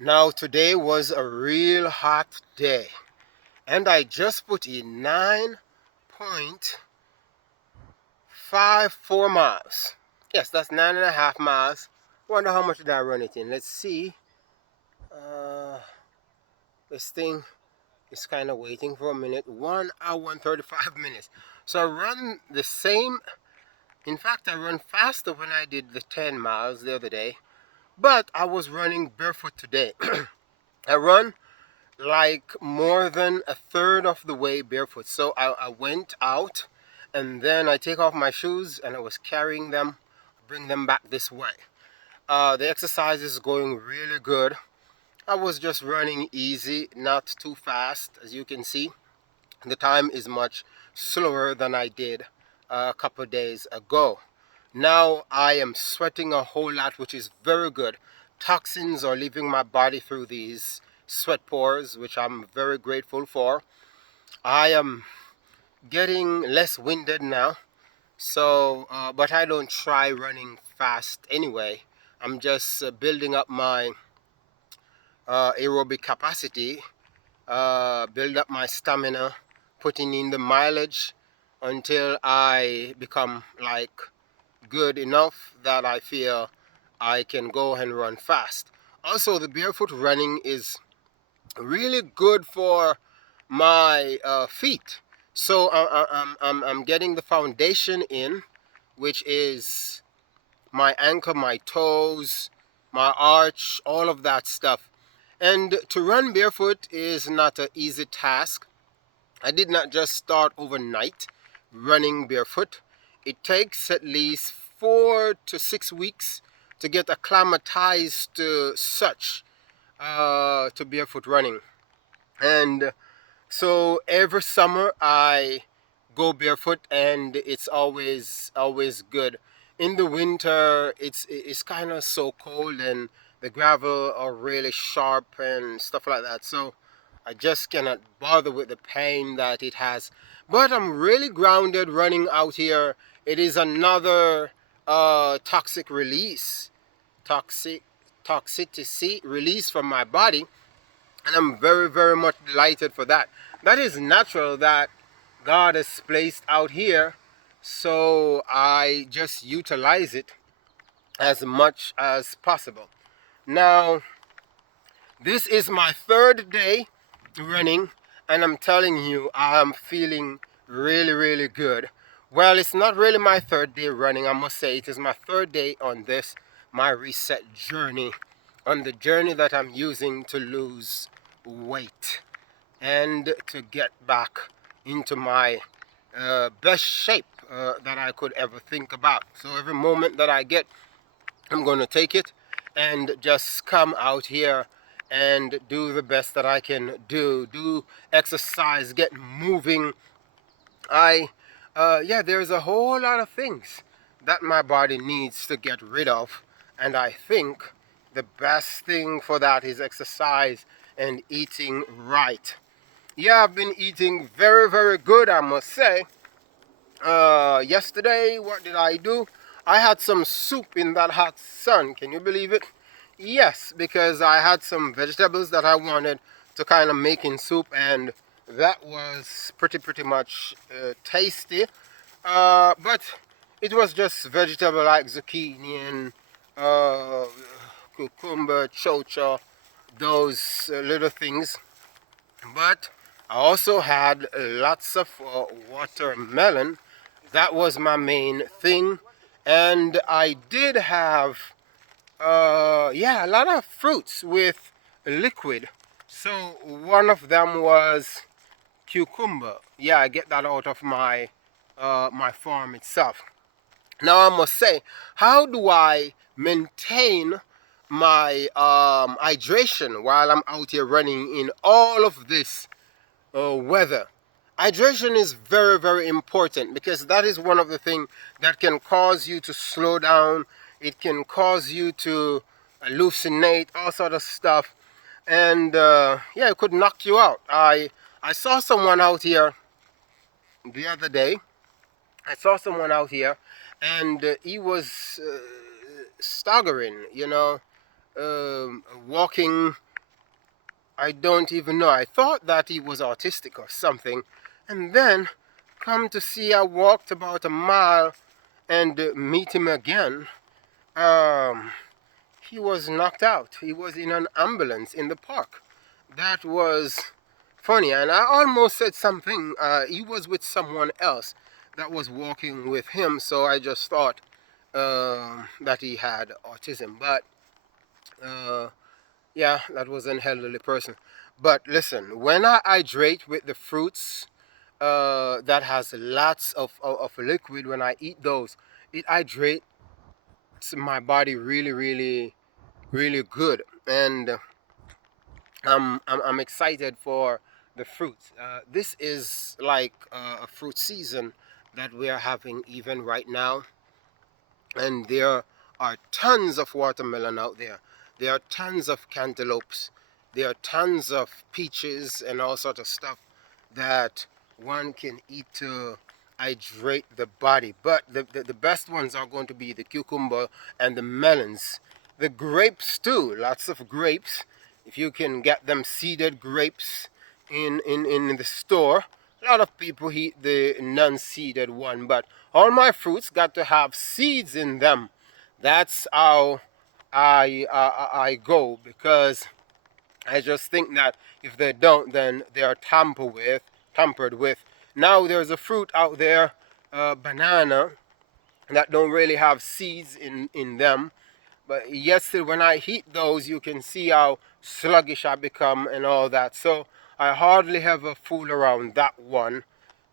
Now today was a real hot day and I just put in 9.54 miles. Yes, that's 9.5 miles. Wonder how much did I run it in? Let's see. Uh, this thing is kind of waiting for a minute. 1 hour and 35 minutes. So I run the same. In fact, I run faster when I did the 10 miles the other day. But I was running barefoot today. I run like more than a third of the way barefoot. So I went out and then I take off my shoes and I was carrying them, bring them back this way. The exercise is going really good. I was just running easy, not too fast. As you can see, the time is much slower than I did a couple of days ago. Now I am sweating a whole lot, which is very good. Toxins are leaving my body through these sweat pores, which I'm very grateful for. I am getting less winded now, but I don't try running fast anyway. I'm just building up my aerobic capacity, build up my stamina, putting in the mileage until I become like good enough that I feel I can go and run fast. Also, the barefoot running is really good for my feet. So I'm getting the foundation in, which is my ankle, my toes, my arch, all of that stuff. And to run barefoot is not an easy task. I did not just start overnight running barefoot. It takes at least 4 to 6 weeks to get acclimatized to to barefoot running. And so every summer I go barefoot and it's always good. In the winter it's kind of so cold and the gravel are really sharp and stuff like that. So I just cannot bother with the pain that it has. But I'm really grounded running out here. It is another toxic release, toxic toxicity release from my body, and I'm very, very much delighted for that. That is natural that God has placed out here, so I just utilize it as much as possible. Now, this is my third day running, and I'm telling you, I'm feeling really, really good. Well, it's not really my third day running, I must say. It is my third day on this, my reset journey, on the journey that I'm using to lose weight and to get back into my best shape that I could ever think about. So every moment that I get, I'm going to take it and just come out here and do the best that I can do exercise, get moving. Yeah, there's a whole lot of things that my body needs to get rid of, and I think the best thing for that is exercise and eating right. Yeah, I've been eating very, very good, I must say. Yesterday, what did I do? I had some soup in that hot sun. Can you believe it? Yes, because I had some vegetables that I wanted to kind of make in soup, and that was pretty much tasty. But it was just vegetable like zucchini and uh, cucumber, chocha, those little things. But I also had lots of watermelon. That was my main thing. And I did have, yeah, a lot of fruits with liquid. So one of them was cucumber. Yeah, I get that out of my farm itself. Now I must say, how do I maintain my hydration while I'm out here running in all of this weather? Hydration is very, very important because that is one of the things that can cause you to slow down. It can cause you to hallucinate, all sort of stuff, and yeah, it could knock you out. I saw someone out here the other day. I saw someone out here, and he was staggering, walking. I don't even know. I thought that he was autistic or something. And then, come to see, I walked about a mile and meet him again. Um, he was knocked out. He was in an ambulance in the park. That was funny. And I almost said something. He was with someone else that was walking with him. So I just thought that he had autism. But uh, yeah, that was an elderly person. But listen, when I hydrate with the fruits that has lots of liquid, when I eat those, it hydrates my body really, really, really good. And I'm excited for the fruits. This is like a fruit season that we are having even right now, and there are tons of watermelon out there. There are tons of cantaloupes. There are tons of peaches and all sort of stuff that one can eat to hydrate the body. But the best ones are going to be the cucumber and the melons. The grapes too, lots of grapes. If you can get them seeded grapes in the store. A lot of people eat the non-seeded one, but all my fruits got to have seeds in them. That's how I go, because I just think that if they don't, then they are tampered with. Now there's a fruit out there, banana, that don't really have seeds in them. But yesterday when I heat those, you can see how sluggish I become and all that. So I hardly ever fool around that one.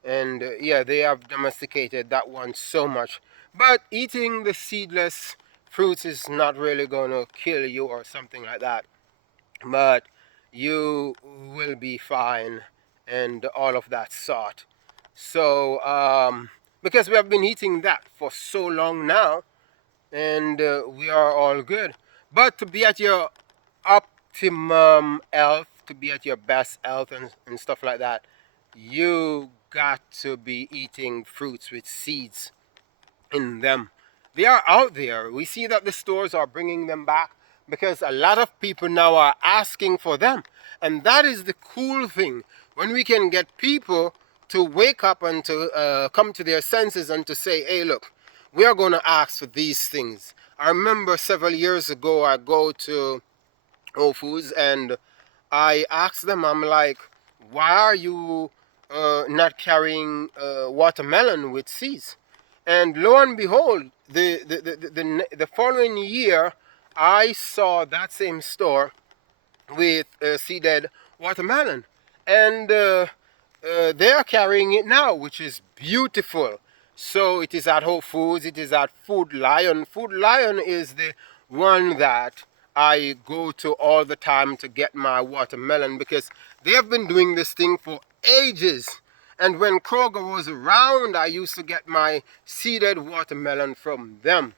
And yeah, they have domesticated that one so much. But eating the seedless fruits is not really going to kill you or something like that. But you will be fine and all of that sort. So, because we have been eating that for so long now, and we are all good. But to be at your optimum health, to be at your best health and stuff like that, you got to be eating fruits with seeds in them. They are out there. We see that the stores are bringing them back because a lot of people now are asking for them. And that is the cool thing. When we can get people to wake up and to come to their senses and to say, hey, look, we are going to ask for these things. I remember several years ago, I go to Whole Foods and I asked them, I'm like, why are you not carrying watermelon with seeds? And lo and behold, the following year, I saw that same store with seeded watermelon. And they are carrying it now, which is beautiful. So it is at Whole Foods, it is at Food Lion. Food Lion is the one that I go to all the time to get my watermelon, because they have been doing this thing for ages. And when Kroger was around, I used to get my seeded watermelon from them.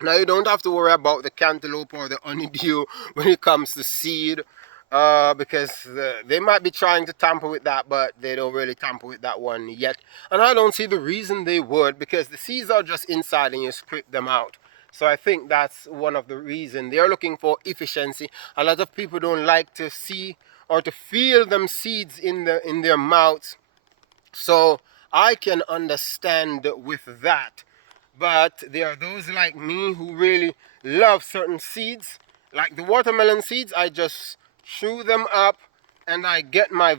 Now you don't have to worry about the cantaloupe or the honeydew when it comes to seed, because they might be trying to tamper with that, but they don't really tamper with that one yet. And I don't see the reason they would, because the seeds are just inside and you scrape them out. So I think that's one of the reasons. They're looking for efficiency. A lot of people don't like to see or to feel them seeds in their mouths. So I can understand with that. But there are those like me who really love certain seeds. Like the watermelon seeds, I just chew them up and I get my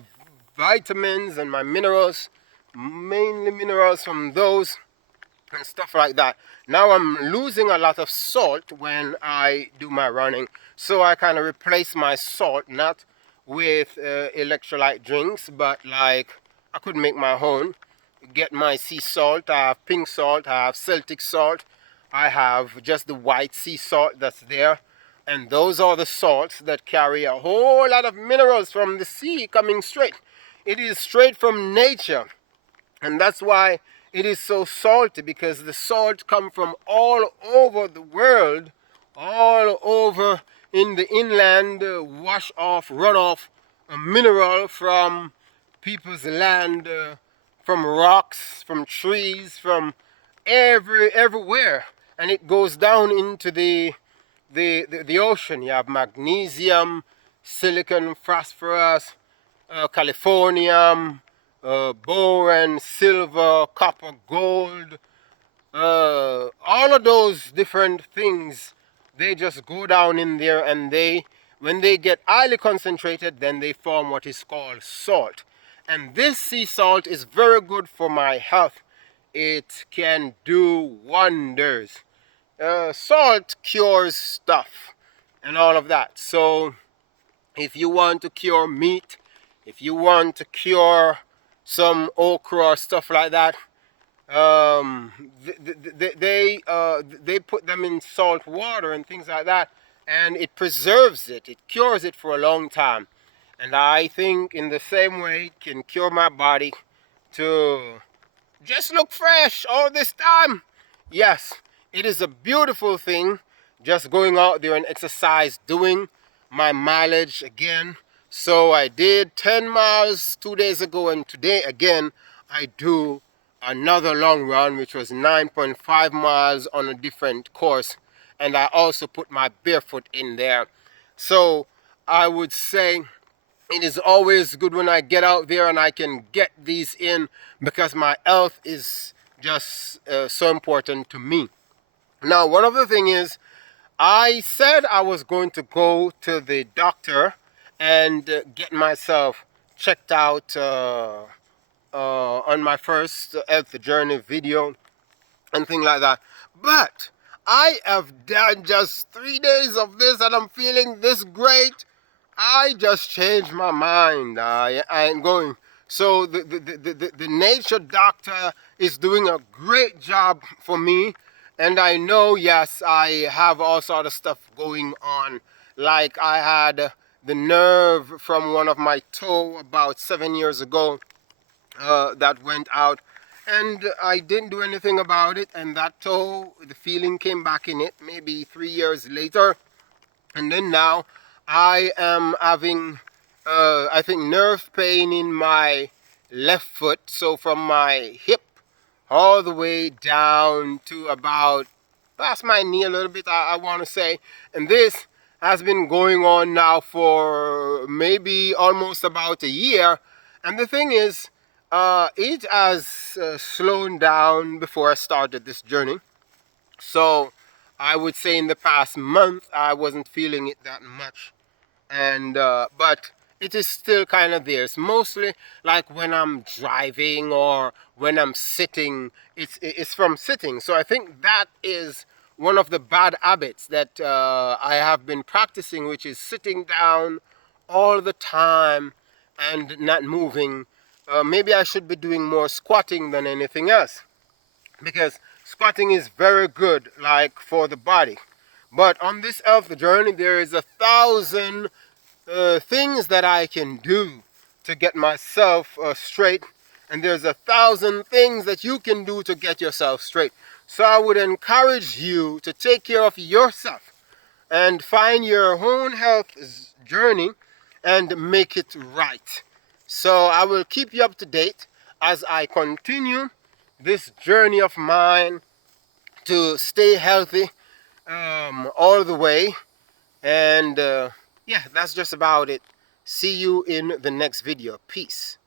vitamins and my minerals, mainly minerals from those and stuff like that. Now I'm losing a lot of salt when I do my running, so I kind of replace my salt not with electrolyte drinks, but like I could make my own. Get my sea salt. I have pink salt, I have Celtic salt, I have just the white sea salt that's there. And those are the salts that carry a whole lot of minerals from the sea coming straight. It is straight from nature. And that's why it is so salty, because the salt come from all over the world, all over in the inland, wash off, run off a mineral from people's land, from rocks, from trees, from everywhere, and it goes down into the ocean. You have magnesium, silicon, phosphorus, californium, boron, silver, copper, gold, all of those different things, they just go down in there, and when they get highly concentrated, then they form what is called salt. And this sea salt is very good for my health. It can do wonders. Salt cures stuff and all of that. So if you want to cure meat, if you want to cure some okra or stuff like that, um, they put them in salt water and things like that, and it preserves it. It cures it for a long time. And I think in the same way it can cure my body to just look fresh all this time. Yes, it is a beautiful thing just going out there and exercise, doing my mileage again. So I did 10 miles 2 days ago, and today again I do another long run, which was 9.5 miles on a different course. And I also put my barefoot in there. So I would say it is always good when I get out there and I can get these in, because my health is just so important to me. Now, one other thing is, I said I was going to go to the doctor and get myself checked out on my first health journey video and things like that. But I have done just 3 days of this and I'm feeling this great. I just changed my mind. I ain't going. So the nature doctor is doing a great job for me. And I know, yes, I have all sort of stuff going on. Like I had the nerve from one of my toe about 7 years ago that went out. And I didn't do anything about it. And that toe, the feeling came back in it maybe 3 years later. And then now I am having, I think, nerve pain in my left foot. So from my hip all the way down to about past my knee a little bit, I want to say. And this has been going on now for maybe almost about a year. And the thing is, it has slowed down before I started this journey. So I would say in the past month I wasn't feeling it that much, and but it is still kind of there. It's mostly like when I'm driving or when I'm sitting. It's from sitting. So I think that is one of the bad habits that I have been practicing, which is sitting down all the time and not moving. Maybe I should be doing more squatting than anything else, because squatting is very good, like for the body. But on this health journey, there is 1,000 things that I can do to get myself straight, and there's 1,000 things that you can do to get yourself straight. So I would encourage you to take care of yourself and find your own health journey and make it right. So I will keep you up to date as I continue this journey of mine to stay healthy all the way. And yeah, that's just about it. See you in the next video. Peace.